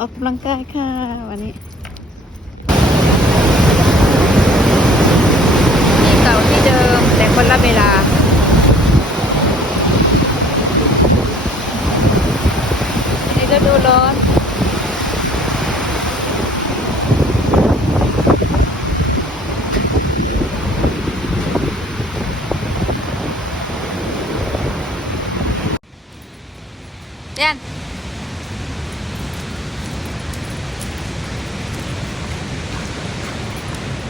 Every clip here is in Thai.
ออกกำลังกายค่ะวันนี้ที่เก่าที่เดิมแต่คนละเวลาอันนี้ก็ดูร้อนเยัน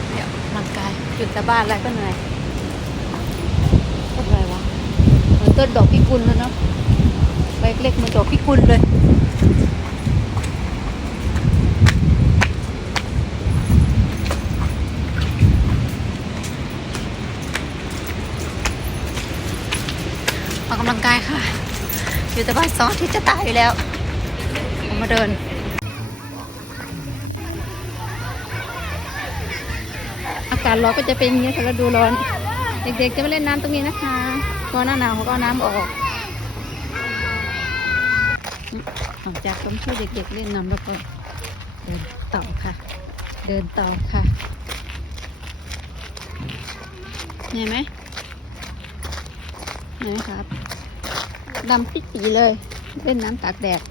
เดี๋ยวออกกำลังกายหยุดต่บ้านแล้วก็เหนื่อยต้นอะไรวะเหมือนต้นดอกพิกุลแล้วเนาะใบเล็กเหมือนดอกพิกุลเลยออกกำลังกายค่ะ อยู่แต่บ้านสองที่จะตายอยู่แล้ว ออกมาเดินากาศร้อนก็จะเป็นอย่างนี้ค่ะฤดูร้อน เด็กๆจะมาเล่นน้ำตรงนี้นะคะพอหน้าหนาวเขาก็เอาน้ำออกหลังจากต้มช่วยเด็กๆเล่นน้ำแล้วก็เดินต่อค่ะ เดินต่อค่ะเห็นไหมเห็นไหมครับดำปิดปีเลย เล่นน้ำตากแดด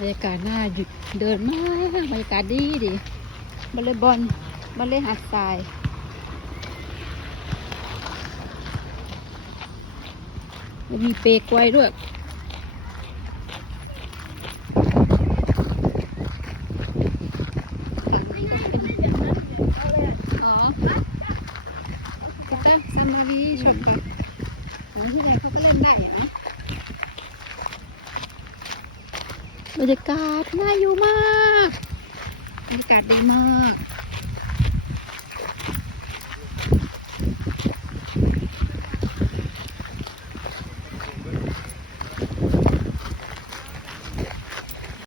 บรรยากาศน่าหยุดเดินมากบรรยากาศดีดีบอลเลย์บอลบอลเลย์หาดทรายมีเปรกไว้ด้วยอ๋อก็ซัมมารีชมก่อนที่ไหนเขาก็เล่นได้เห็นไหม บรรยากาศน่าอยู่มากบรรยากาศดีมาก